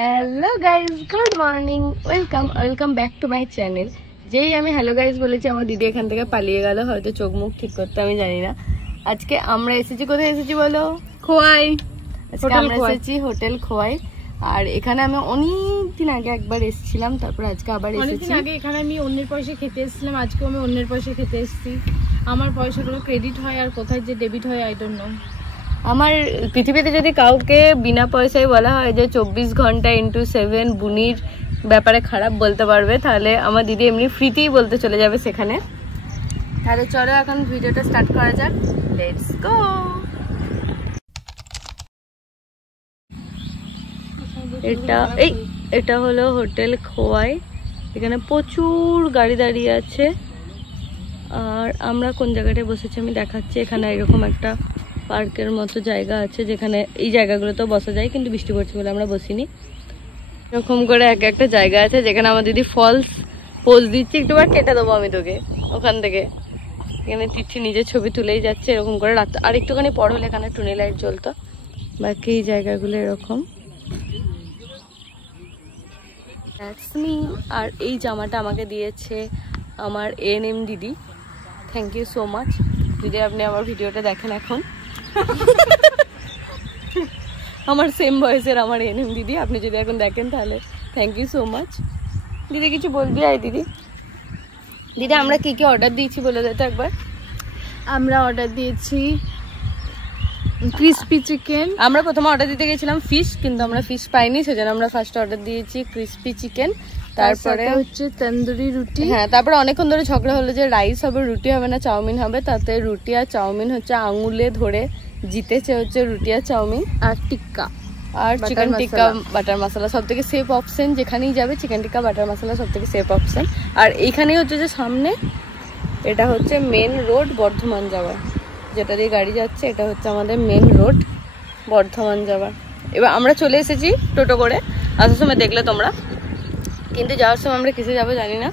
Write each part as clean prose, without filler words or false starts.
Hello guys, good morning, welcome back to my channel. যেই আমি hello guys বলেছি আমার দিদি এখান থেকে পালিয়ে গেল, হয়তো চোখ মুখ ঠিক করতে, আমি জানি না। আজকে আমরা এসেছি, কোথায় এসেছি বলো? খোয়াই। আজকে আমরা এসেছি হোটেল খোয়াই। আর এখানে আমি অনেকদিন আগে একবার এসেছিলাম, তারপর আজকে আবার এসেছি। আগে এখানে আমি অন্যের পয়সা খেতে এসেছিলাম, আজকে আমি অন্যের পয়সা খেতে এসেছি। আমার পয়সাগুলো ক্রেডিট হয় আর কোথায় যে ডেবিট হয় আই ডোন্ট নো। আমার পৃথিবীতে যদি কাউকে বিনা পয়সায় বলা হয় যে 24 ঘন্টা ইন্টু 7 বুনির ব্যাপারে খারাপ বলতে পারবে, তাহলে আমার দিদি এমনি ফ্রিতেই বলতে চলে যাবে সেখানে। তাহলে চলো এখন ভিডিওটা স্টার্ট করা যাক, লেটস গো। এটা হলো হোটেল খোয়াই। এখানে প্রচুর গাড়ি দাঁড়িয়ে আছে। আর আমরা কোন জায়গাটায় বসেছি আমি দেখাচ্ছি। এখানে এরকম একটা পার্কের মতো জায়গা আছে, যেখানে এই জায়গাগুলোতে বসা যায়, কিন্তু বৃষ্টি পড়ছে বলে আমরা বসিনি। এরকম করে একটা জায়গা আছে যেখানে আমার দিদি ফলস পোজ দিচ্ছে। একটুবার কেটে দেবো আমি তোকে ওখান থেকে। এখানে তিথি নিজের ছবি তুলেই যাচ্ছে এরকম করে। রাত আর একটুখানি পর হলে এখানে টুনি লাইট জ্বলতো। বাকি এই জায়গাগুলো এরকম। আর এই জামাটা আমাকে দিয়েছে আমার এএনএম দিদি। থ্যাংক ইউ সো মাচ দিদি, আপনি আমার ভিডিওটা দেখেন এখন। আমার সেম বয়সের আমার এএনএম দিদি, আপনি যদি এখন দেখেন তাহলে থ্যাংক ইউ সো মাচ। দিদি কিছু বলবি? আয় দিদি। দিদি আমরা কি কি অর্ডার দিয়েছি বলে দে তো একবার। আমরা অর্ডার দিয়েছি ক্রিসপি চিকেন। আমরা প্রথমে অর্ডার দিতে গেছিলাম ফিশ, কিন্তু আমরা ফিশ পাইনি, সেজন্য আমরা ফার্স্ট অর্ডার দিয়েছি ক্রিসপি চিকেন। তারপরে হচ্ছে তন্দুরি রুটি। হ্যাঁ, তারপরে অনেকক্ষণ ধরে ঝগড়া হলো যে রাইস হবে, রুটি হবে না, চাউমিন হবে। তাতে রুটি আর চাউমিন হচ্ছে আঙুলে ধরে জিতেছে হচ্ছে রুটি আর চাউমিন। আর টিক্কা আর চিকেন টিক্কা বাটার মশলা সব থেকে সেফ অপশন। যেখানেই যাবে চিকেন টিক্কা বাটার মশলা সব থেকে সেফ অপশন। আর এইখানেই হচ্ছে যে সামনে, এটা হচ্ছে মেন রোড বর্ধমান যাওয়ার, যেটা দিয়ে গাড়ি যাচ্ছে। এটা হচ্ছে আমাদের মেন রোড বর্ধমান যাওয়ার। এবার আমরা চলে এসেছি টোটো করে। আসার সময় দেখলে তোমরা, কিন্তু যাওয়ার সময় আমরা কিসে যাবো জানি না।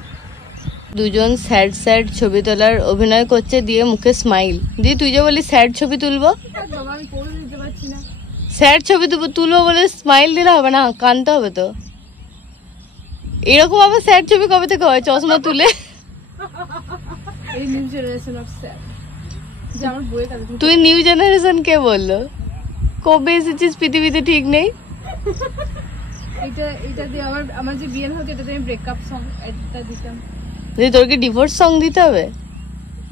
দুজন স্যাড স্যাড ছবি তোলার অভিনয় করছে, দিয়ে মুখে স্মাইল। দিয়ে তুই যে বলি স্যাড ছবি তুলবো, স্যাড ছবি তুলবো বলে স্মাইল দিলে হবে না, কানতে হবে তো। এরকম আবার স্যাড ছবি কবে থেকে হয়? চশমা তুলে। তুই নিউ জেনারেশন কে বললো? কবে এসেছিস পৃথিবীতে ঠিক নেই। এটা দিয়ে আমার যে বিয়ে হতো এটা দিয়ে আমি ব্রেকআপ সং এটা দিতাম। তোর কি ডিভোর্স সং দিতে হবে?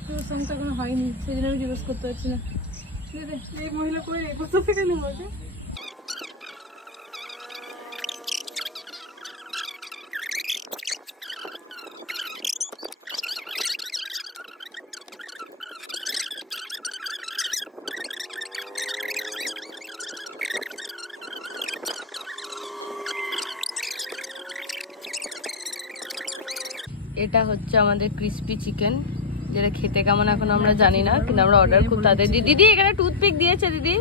ডিভোর্স সং তো এখনো হয়নি, সেজন্য আমি ডিভোর্স করতে পারছি না। এই মহিলা করে কোথা থেকে নেবো? এটা হচ্ছে আমাদের ক্রিসপি চিকেন, যেটা খেতে কেমন এখন আমরা জানি না, কিন্তু আমরা অর্ডার খুব তাড়াতাড়ি। দিদি এখানে টুথপিক দিয়েছে দিদি।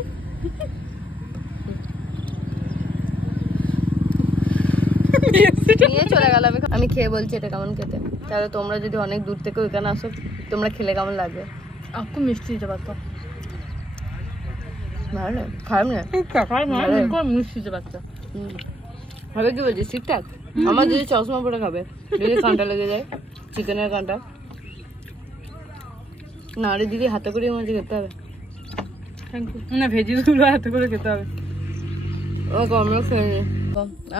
নিয়ে চলে গেল। আমি খেয়ে বলছি এটা কেমন খেতে, তাহলে তোমরা যদি অনেক দূর থেকে ওইখানে আসো, তোমরা খেলে কেমন লাগবে? খুব মিষ্টি দিতে পারতো। ভালো না? খারাপ না? মিষ্টি দিতে পারতো। হবে কি বলছিস? ঠিকঠাক। আমার যদি চশমা পরে খাবে, যদি কাঁটা লেগে যায়, চিকেনের কাঁটা না রে দিদি, হাতে করে মাঝে খেতে হবে। না, ভেজিগুলো হাতে করে খেতে হবে। ওকে আমরা খেয়ে নিই।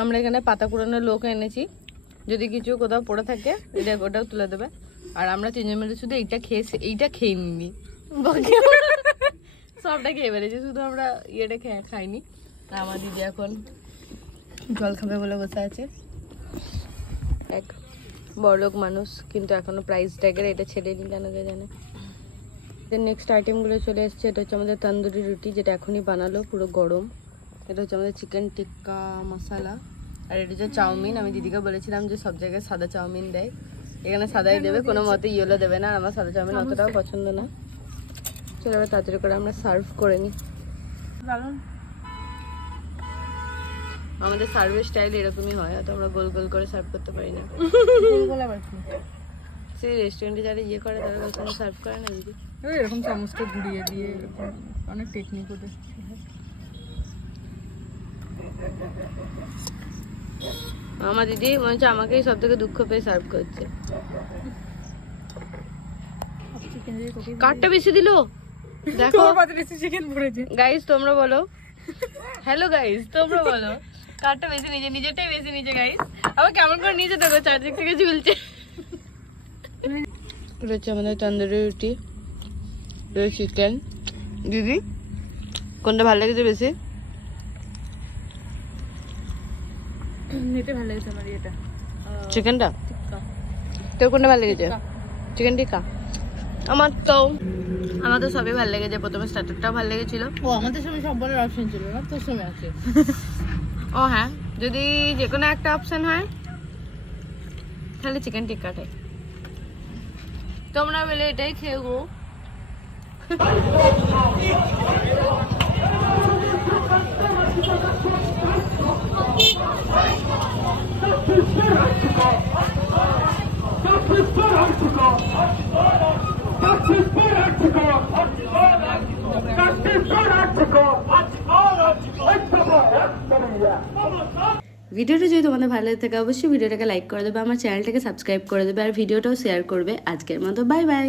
আমরা এখানে পাতা কুড়ানোর লোক এনেছি, যদি কিছু কোথাও পড়ে থাকে এটা ওটাও তুলে দেবে। আর আমরা তিনজন মিলে শুধু এইটা খেয়ে নিনি, সবটা খেয়ে বেড়েছি, শুধু আমরা ইয়েটা খাইনি। আমার দিদি এখন জল খাবে বলে বসে আছে। এক বড়লোক মানুষ, কিন্তু এখনো প্রাইস ট্যাগের এটা ছেড়েনি, কেন কে জানে। নেক্সট আইটেমগুলো চলে এসছে। এটা হচ্ছে আমাদের তন্দুরি রুটি, যেটা এখনই বানালো, পুরো গরম। এটা হচ্ছে আমাদের চিকেন টিক্কা মশলা। আর এটা হচ্ছে চাউমিন। আমি দিদিকে বলেছিলাম যে সব জায়গায় সাদা চাউমিন দেয়, এখানে সাদাই দেবে, কোনো মতে ইয়েলো দেবে না। আর আমার সাদা চাউমিন অতটাও পছন্দ না। চলো এবার তাড়াতাড়ি করে আমরা সার্ভ করে নিই। আমাদের সার্ভের স্টাইল এরকমই হয়, তো আমরা গোল গোল করে সার্ভ করতে পারি না। সেই রেস্টুরেন্টে যারা ইয়ে করে তারা ওখানে সার্ভ করে না দিদি, এরকম চামচটা ঘুরিয়ে দিয়ে অনেক টেকনিক ওদের। আমার দিদি মনে হচ্ছে আমাকেই সব থেকে দুঃখ পেয়ে সার্ভ করছে। কারটা বেশি দিল দেখো, চিকেন পড়েছে। গাইস তোমরা বলো, হ্যালো গাইস তোমরা বলো কারটা বেশি নিচে, নিজেরটাই বেশি নিচে গাইস। আবার কেমন করে নিচে দেখো, চারদিক থেকে ঝুলছে। এটা হচ্ছে আমাদের তন্দুরি রুটি, চিকেন। দিদি কোনটা ভালো লেগেছে বেশি? এটা ভালো লেগেছে আমার, এটা চিকেনটা। তোর কোনটা ভালো লেগেছে? চিকেন টিক্কা। আমার তো সবই ভালো লেগেছে। প্রথমে স্টার্টারটাও ভালো লেগেছিল। ও আমাদের সময় সব বলার অপশন ছিল না, তোর সময় আছে। ও হ্যাঁ, যদি যে কোনো একটা অপশন হয় তাহলে চিকেন টিক্কাটাই। তোমরা বলে এটাই খেয়েবো। ভিডিওটা যদি তোমাদের ভালো লাগে থাকে অবশ্যই ভিডিওটাকে লাইক করে দেবে, আমার চ্যানেলটাকে সাবস্ক্রাইব করে দেবে আর ভিডিওটাও শেয়ার করবে। আজকের মতো বাই বাই।